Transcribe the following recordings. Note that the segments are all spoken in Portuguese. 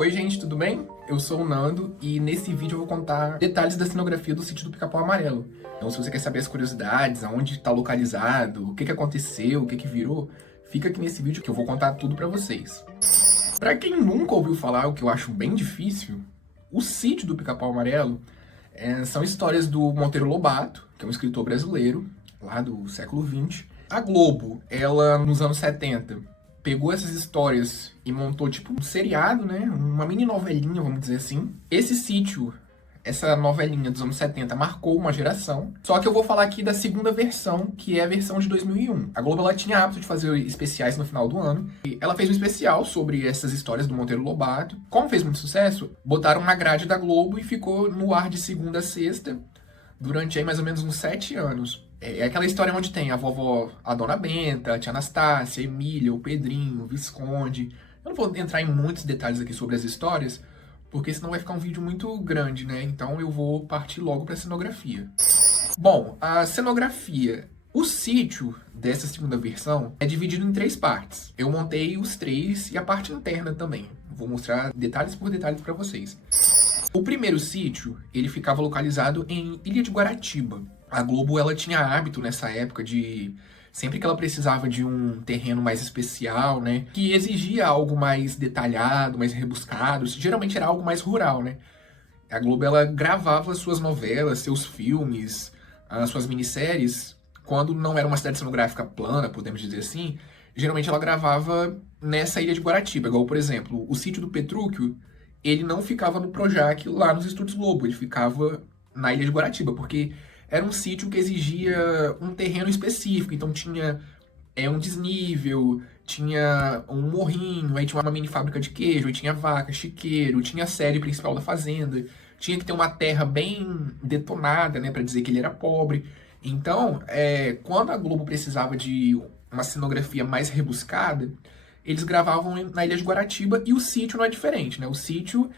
Oi gente, tudo bem? Eu sou o Nando e nesse vídeo eu vou contar detalhes da cenografia do sítio do Pica-Pau Amarelo. Então se você quer saber as curiosidades, aonde está localizado, o que aconteceu, o que virou, fica aqui nesse vídeo que eu vou contar tudo pra vocês. Pra quem nunca ouviu falar, o que eu acho bem difícil, o sítio do Pica-Pau Amarelo são histórias do Monteiro Lobato, que é um escritor brasileiro, lá do século XX. A Globo, ela nos anos 70, pegou essas histórias e montou tipo um seriado, né? Uma mini novelinha, vamos dizer assim. Esse sítio, essa novelinha dos anos 70 marcou uma geração. Só que eu vou falar aqui da segunda versão, que é a versão de 2001. A Globo ela tinha hábito de fazer especiais no final do ano. E ela fez um especial sobre essas histórias do Monteiro Lobato. Como fez muito sucesso, botaram na grade da Globo e ficou no ar de segunda a sexta durante aí mais ou menos uns 7 anos. É aquela história onde tem a vovó, a Dona Benta, a tia Anastácia, a Emília, o Pedrinho, o Visconde. Eu não vou entrar em muitos detalhes aqui sobre as histórias, porque senão vai ficar um vídeo muito grande, né? Então eu vou partir logo para a cenografia. Bom, a cenografia. O sítio dessa segunda versão é dividido em 3 partes. Eu montei os 3 e a parte interna também. Vou mostrar detalhes por detalhes para vocês. O primeiro sítio, ele ficava localizado em Ilha de Guaratiba. A Globo, ela tinha hábito nessa época de, sempre que ela precisava de um terreno mais especial, né, que exigia algo mais detalhado, mais rebuscado, geralmente era algo mais rural, né. A Globo, ela gravava suas novelas, seus filmes, as suas minisséries, quando não era uma cidade cenográfica plana, podemos dizer assim, geralmente ela gravava nessa Ilha de Guaratiba, igual, por exemplo, o sítio do Petrúquio, ele não ficava no Projac lá nos estúdios Globo, ele ficava na Ilha de Guaratiba, porque era um sítio que exigia um terreno específico, então tinha um desnível, tinha um morrinho, aí tinha uma mini fábrica de queijo, aí tinha vaca, chiqueiro, tinha a sede principal da fazenda, tinha que ter uma terra bem detonada, né, para dizer que ele era pobre. Então, quando a Globo precisava de uma cenografia mais rebuscada, eles gravavam na Ilha de Guaratiba e o sítio não é diferente, né? O sítio,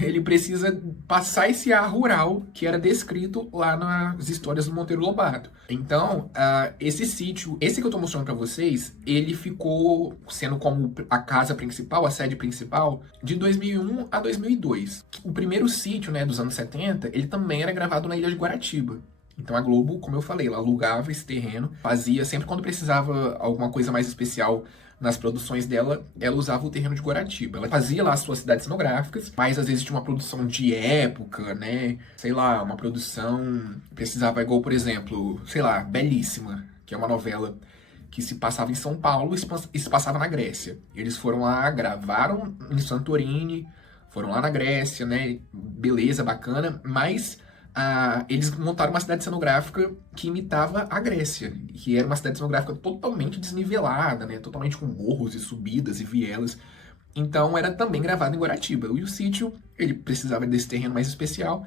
ele precisa passar esse ar rural que era descrito lá nas histórias do Monteiro Lobato. Então, esse sítio, esse que eu tô mostrando pra vocês, ele ficou sendo como a casa principal, a sede principal, de 2001 a 2002. O primeiro sítio, né, dos anos 70, ele também era gravado na Ilha de Guaratiba. Então a Globo, como eu falei, ela alugava esse terreno, fazia sempre quando precisava alguma coisa mais especial nas produções dela, ela usava o terreno de Guaratiba. Ela fazia lá as suas cidades cenográficas, mas às vezes tinha uma produção de época, né? Sei lá, uma produção precisava, igual, por exemplo, sei lá, Belíssima, que é uma novela que se passava em São Paulo e se passava na Grécia. Eles foram lá, gravaram em Santorini, foram lá na Grécia, né? Beleza, bacana, mas eles montaram uma cidade cenográfica que imitava a Grécia, que era uma cidade cenográfica totalmente desnivelada, né? Totalmente com morros e subidas e vielas. Então era também gravado em Guaratiba. E o sítio, ele precisava desse terreno mais especial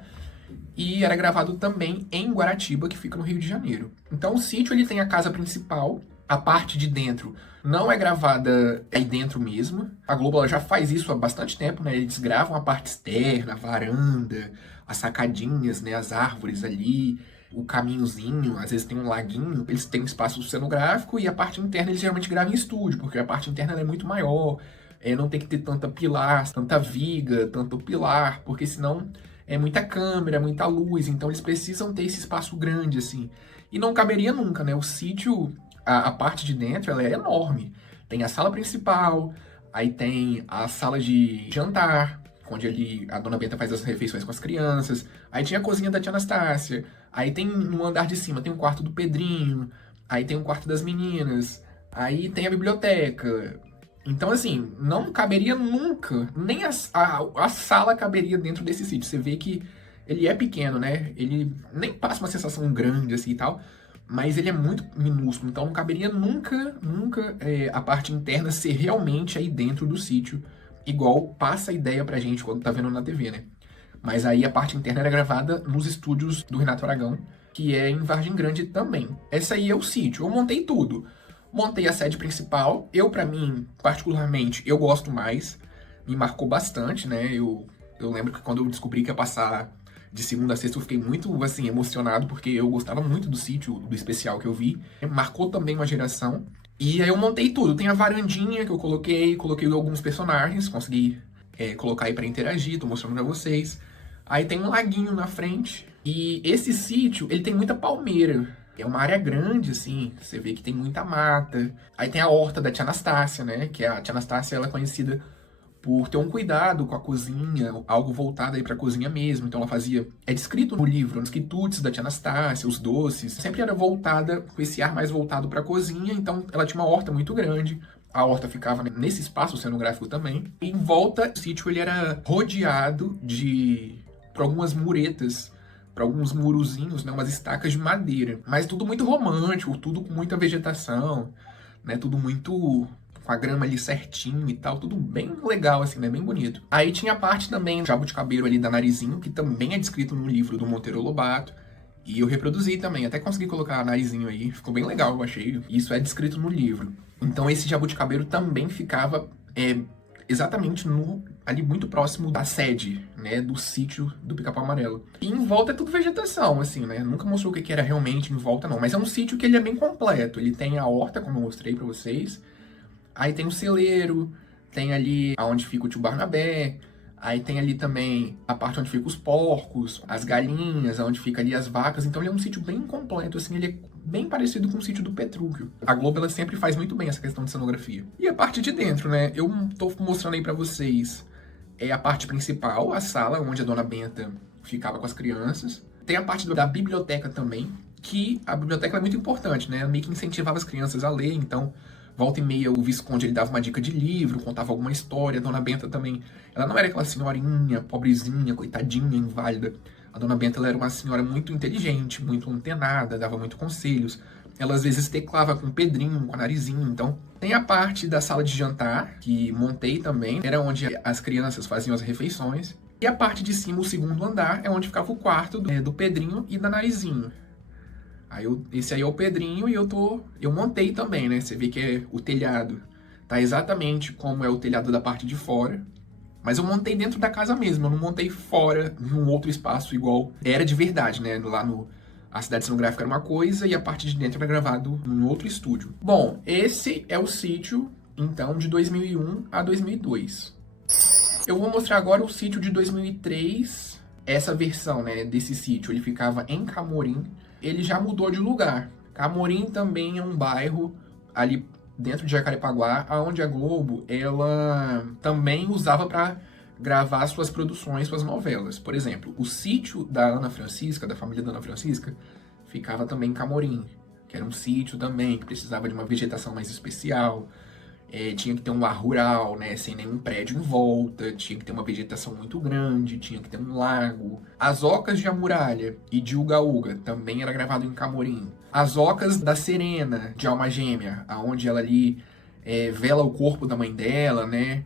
e era gravado também em Guaratiba, que fica no Rio de Janeiro. Então o sítio, ele tem a casa principal, a parte de dentro não é gravada aí dentro mesmo. A Globo ela já faz isso há bastante tempo, né? Eles gravam a parte externa, a varanda, as sacadinhas, né? As árvores ali, o caminhozinho, às vezes tem um laguinho. Eles têm espaço cenográfico e a parte interna eles geralmente gravam em estúdio, porque a parte interna ela é muito maior. Não tem que ter tanta pilar, tanta viga, tanto pilar, porque senão é muita câmera, muita luz. Então eles precisam ter esse espaço grande, assim. E não caberia nunca, né? O sítio, a parte de dentro, ela é enorme. Tem a sala principal, aí tem a sala de jantar, onde ali a Dona Benta faz as refeições com as crianças. Aí tinha a cozinha da tia Anastácia. Aí tem, no andar de cima, tem um quarto do Pedrinho. Aí tem um quarto das meninas. Aí tem a biblioteca. Então, assim, não caberia nunca, nem a sala caberia dentro desse sítio. Você vê que ele é pequeno, né? Ele nem passa uma sensação grande, assim, e tal, mas ele é muito minúsculo, então não caberia nunca a parte interna ser realmente aí dentro do sítio, igual passa a ideia pra gente quando tá vendo na TV, né? Mas aí a parte interna era gravada nos estúdios do Renato Aragão, que é em Vargem Grande também. Essa aí é o sítio, eu montei tudo. Montei a sede principal. Pra mim, particularmente, eu gosto mais. Me marcou bastante, né? Eu lembro que quando eu descobri que ia passar de segunda a sexta, eu fiquei muito, assim, emocionado, porque eu gostava muito do sítio, do especial que eu vi. Marcou também uma geração. E aí eu montei tudo. Tem a varandinha que eu coloquei alguns personagens, consegui colocar aí pra interagir, tô mostrando pra vocês. Aí tem um laguinho na frente, e esse sítio, ele tem muita palmeira. É uma área grande, assim, você vê que tem muita mata. Aí tem a horta da tia Anastácia, né, que a tia Anastácia, ela é conhecida por ter um cuidado com a cozinha, algo voltado aí pra cozinha mesmo. Então ela fazia, é descrito no livro, os quitutes da tia Anastácia, os doces, sempre era voltada, com esse ar mais voltado pra cozinha, então ela tinha uma horta muito grande. A horta ficava nesse espaço cenográfico também. E em volta, o sítio ele era rodeado por algumas muretas, por alguns murozinhos, né, umas estacas de madeira. Mas tudo muito romântico, tudo com muita vegetação, né, tudo muito com a grama ali certinho e tal, tudo bem legal, assim, né, bem bonito. Aí tinha a parte também do jabuticabeiro ali da Narizinho, que também é descrito no livro do Monteiro Lobato, e eu reproduzi também, até consegui colocar Narizinho aí, ficou bem legal, eu achei. Isso é descrito no livro. Então esse jabuticabeiro também ficava exatamente ali muito próximo da sede, né, do sítio do Pica-Pau Amarelo. E em volta é tudo vegetação, assim, né, nunca mostrou o que era realmente em volta não, mas é um sítio que ele é bem completo. Ele tem a horta, como eu mostrei pra vocês, aí tem o celeiro, tem ali onde fica o tio Barnabé, aí tem ali também a parte onde ficam os porcos, as galinhas, onde fica ali as vacas. Então ele é um sítio bem completo, assim, ele é bem parecido com o sítio do Petrúquio. A Globo, ela sempre faz muito bem essa questão de cenografia. E a parte de dentro, né, eu tô mostrando aí pra vocês a parte principal, a sala onde a Dona Benta ficava com as crianças. Tem a parte da biblioteca também, que a biblioteca é muito importante, né, meio que incentivava as crianças a ler, então volta e meia, o Visconde, ele dava uma dica de livro, contava alguma história. A Dona Benta também, ela não era aquela senhorinha, pobrezinha, coitadinha, inválida. A Dona Benta, ela era uma senhora muito inteligente, muito antenada, dava muito conselhos. Ela, às vezes, teclava com o Pedrinho, com a Narizinho. Então, tem a parte da sala de jantar, que montei também. Era onde as crianças faziam as refeições. E a parte de cima, o segundo andar, é onde ficava o quarto do Pedrinho e da Narizinho. Esse aí é o Pedrinho e eu montei também, né? Você vê que o telhado tá exatamente como é o telhado da parte de fora. Mas eu montei dentro da casa mesmo, eu não montei fora, num outro espaço igual era de verdade, né? A cidade cenográfica era uma coisa e a parte de dentro era gravado num outro estúdio. Bom, esse é o sítio, então, de 2001 a 2002. Eu vou mostrar agora o sítio de 2003. Essa versão, né, desse sítio, ele ficava em Camorim. Ele já mudou de lugar. Camorim também é um bairro ali dentro de Jacarepaguá, onde a Globo, ela também usava para gravar suas produções, suas novelas. Por exemplo, o sítio da Ana Francisca, da família da Ana Francisca, ficava também em Camorim, que era um sítio também que precisava de uma vegetação mais especial. Tinha que ter um lar rural, né, sem nenhum prédio em volta, tinha que ter uma vegetação muito grande, tinha que ter um lago. As Ocas de Amuralha e de Uga Uga também era gravado em Camorim. As Ocas da Serena, de Alma Gêmea, aonde ela ali vela o corpo da mãe dela, né,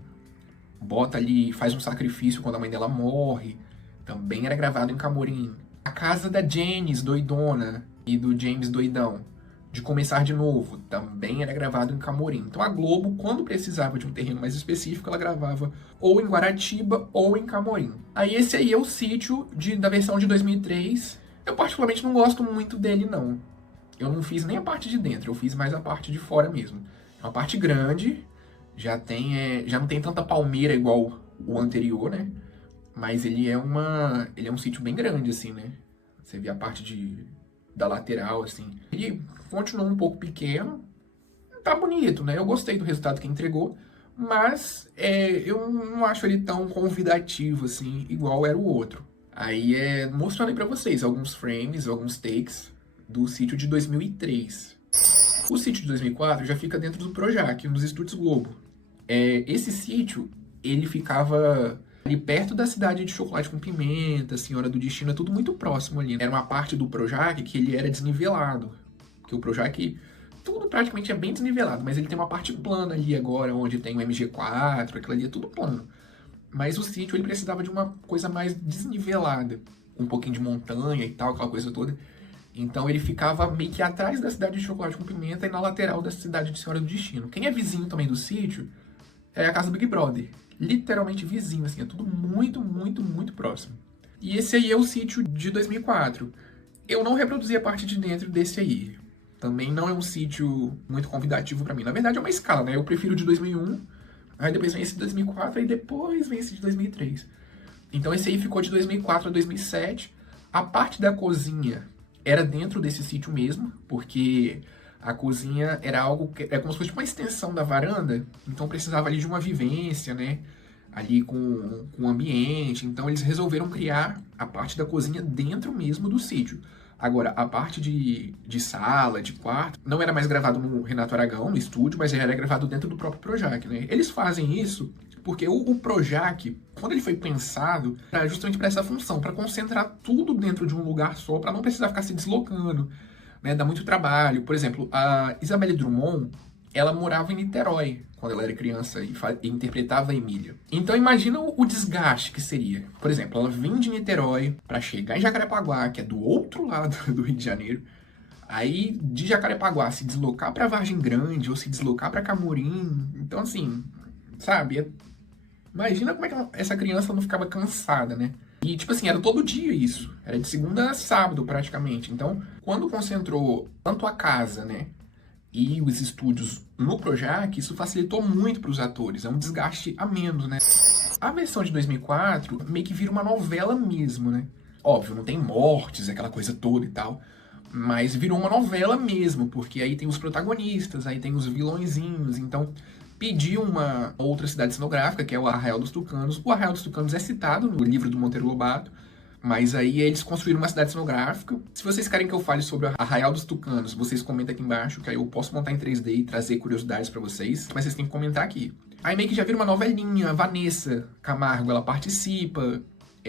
bota ali, faz um sacrifício quando a mãe dela morre, também era gravado em Camorim. A casa da Janice doidona e do James doidão, de Começar de Novo, também era gravado em Camorim. Então a Globo, quando precisava de um terreno mais específico, ela gravava ou em Guaratiba ou em Camorim. Aí esse aí é o sítio da versão de 2003. Eu particularmente não gosto muito dele, não. Eu não fiz nem a parte de dentro, eu fiz mais a parte de fora mesmo. É uma parte grande, já não tem tanta palmeira igual o anterior, né? Mas ele é um sítio bem grande, assim, né? Você vê a parte da lateral, assim. Ele continuou um pouco pequeno, tá bonito, né? Eu gostei do resultado que entregou, mas eu não acho ele tão convidativo, assim, igual era o outro. Aí mostrando aí pra vocês alguns frames, alguns takes do sítio de 2003. O sítio de 2004 já fica dentro do Projac, nos Estúdios Globo. Esse sítio, ele ficava ali perto da cidade de Chocolate com Pimenta, Senhora do Destino, é tudo muito próximo ali. Era uma parte do Projac que ele era desnivelado, porque o Projac, tudo praticamente é bem desnivelado, mas ele tem uma parte plana ali agora, onde tem o MG4, aquilo ali é tudo plano. Mas o sítio, ele precisava de uma coisa mais desnivelada, um pouquinho de montanha e tal, aquela coisa toda. Então ele ficava meio que atrás da cidade de Chocolate com Pimenta e na lateral da cidade de Senhora do Destino. Quem é vizinho também do sítio é a casa do Big Brother. Literalmente vizinho, assim, é tudo muito, muito, muito próximo. E esse aí é o sítio de 2004. Eu não reproduzi a parte de dentro desse aí. Também não é um sítio muito convidativo pra mim. Na verdade é uma escala, né? Eu prefiro o de 2001, Aí depois vem esse de 2004, aí depois vem esse de 2003. Então esse aí ficou de 2004 a 2007. A parte da cozinha era dentro desse sítio mesmo, porque a cozinha era algo que é como se fosse uma extensão da varanda, então precisava ali de uma vivência, né? Ali com o ambiente. Então eles resolveram criar a parte da cozinha dentro mesmo do sítio. Agora, a parte de sala, de quarto, não era mais gravado no Renato Aragão, no estúdio, mas era gravado dentro do próprio Projac, né? Eles fazem isso porque o Projac, quando ele foi pensado, era justamente para essa função, para concentrar tudo dentro de um lugar só, para não precisar ficar se deslocando, né? Dá muito trabalho. Por exemplo, a Isabelle Drummond, ela morava em Niterói quando ela era criança e interpretava a Emília. Então imagina o desgaste que seria. Por exemplo, ela vem de Niterói para chegar em Jacarepaguá, que é do outro lado do Rio de Janeiro. Aí de Jacarepaguá se deslocar para Vargem Grande ou se deslocar para Camorim. Então assim, sabe? Imagina como é que essa criança não ficava cansada, né? E, tipo assim, era todo dia isso. Era de segunda a sábado, praticamente. Então, quando concentrou tanto a casa, né, e os estúdios no Projac, isso facilitou muito para os atores. É um desgaste a menos, né? A versão de 2004 meio que vira uma novela mesmo, né? Óbvio, não tem mortes, aquela coisa toda e tal. Mas virou uma novela mesmo, porque aí tem os protagonistas, aí tem os vilõezinhos. Então, pediu uma outra cidade cenográfica, que é o Arraial dos Tucanos. O Arraial dos Tucanos é citado no livro do Monteiro Lobato, mas aí eles construíram uma cidade cenográfica. Se vocês querem que eu fale sobre o Arraial dos Tucanos, vocês comentam aqui embaixo, que aí eu posso montar em 3D e trazer curiosidades pra vocês, mas vocês têm que comentar aqui. Aí meio que já vira uma novelinha, a Vanessa Camargo, ela participa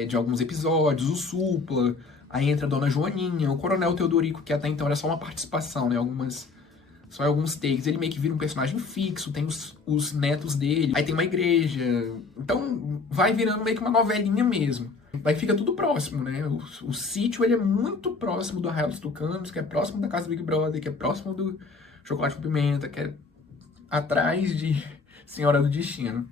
de alguns episódios, o Supla, aí entra a Dona Joaninha, o Coronel Teodorico, que até então era só uma participação, né, só alguns takes, ele meio que vira um personagem fixo, tem os netos dele, aí tem uma igreja, então vai virando meio que uma novelinha mesmo. Aí fica tudo próximo, né? O sítio, ele é muito próximo do Arraial dos Tucanos, que é próximo da casa do Big Brother, que é próximo do Chocolate com Pimenta, que é atrás de Senhora do Destino.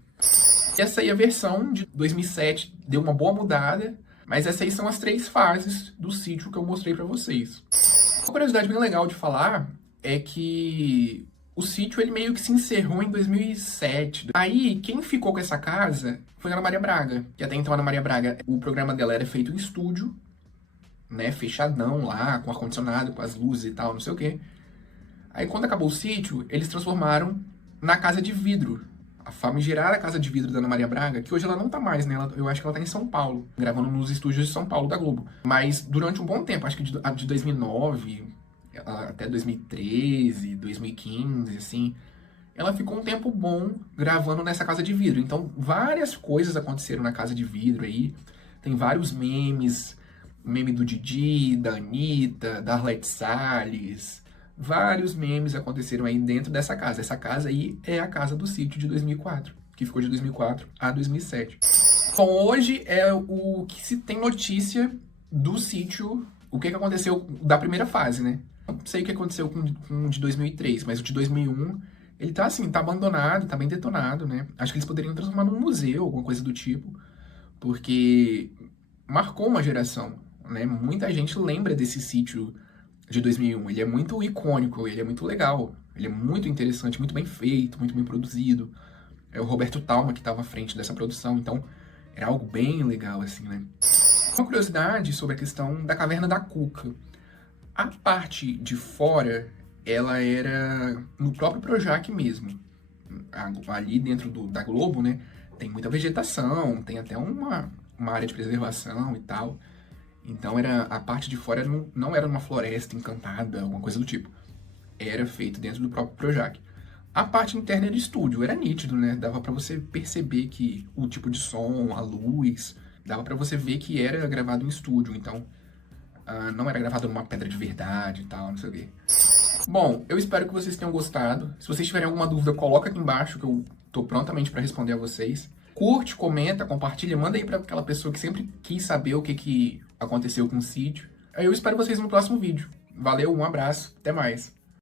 Essa aí é a versão de 2007, deu uma boa mudada, mas essas aí são as 3 fases do sítio que eu mostrei pra vocês. Uma curiosidade bem legal de falar é que o sítio, ele meio que se encerrou em 2007. Aí, quem ficou com essa casa foi a Ana Maria Braga. Que até então a Ana Maria Braga, o programa dela era feito em estúdio, né, fechadão lá, com ar-condicionado, com as luzes e tal, não sei o quê. Aí, quando acabou o sítio, eles transformaram na Casa de Vidro. A famigerada Casa de Vidro da Ana Maria Braga, que hoje ela não tá mais, né? Eu acho que ela tá em São Paulo, gravando nos estúdios de São Paulo da Globo. Mas durante um bom tempo, acho que de 2009... até 2013, 2015, assim, ela ficou um tempo bom gravando nessa Casa de Vidro. Então, várias coisas aconteceram na Casa de Vidro aí. Tem vários memes, meme do Didi, da Anitta, da Arlete Salles. Vários memes aconteceram aí dentro dessa casa. Essa casa aí é a Casa do Sítio de 2004, que ficou de 2004 a 2007. Bom, hoje é o que se tem notícia do sítio, o que aconteceu da primeira fase, né? Não sei o que aconteceu com o de 2003, mas o de 2001, ele tá assim, tá abandonado, tá bem detonado, né? Acho que eles poderiam transformar num museu, alguma coisa do tipo, porque marcou uma geração, né? Muita gente lembra desse sítio de 2001, ele é muito icônico, ele é muito legal, ele é muito interessante, muito bem feito, muito bem produzido. É o Roberto Talma que estava à frente dessa produção, então era algo bem legal, assim, né? Uma curiosidade sobre a questão da Caverna da Cuca. A parte de fora, ela era no próprio Projac mesmo. Ali dentro da Globo, né, tem muita vegetação, tem até uma área de preservação e tal. Então a parte de fora não era uma floresta encantada, alguma coisa do tipo. Era feito dentro do próprio Projac. A parte interna era estúdio, era nítido, né? Dava pra você perceber que o tipo de som, a luz, dava pra você ver que era gravado em estúdio. Então, não era gravado numa pedra de verdade e tal, não sei o quê. Bom, eu espero que vocês tenham gostado. Se vocês tiverem alguma dúvida, coloca aqui embaixo que eu tô prontamente para responder a vocês. Curte, comenta, compartilha, manda aí para aquela pessoa que sempre quis saber o que aconteceu com o sítio. Eu espero vocês no próximo vídeo. Valeu, um abraço, até mais.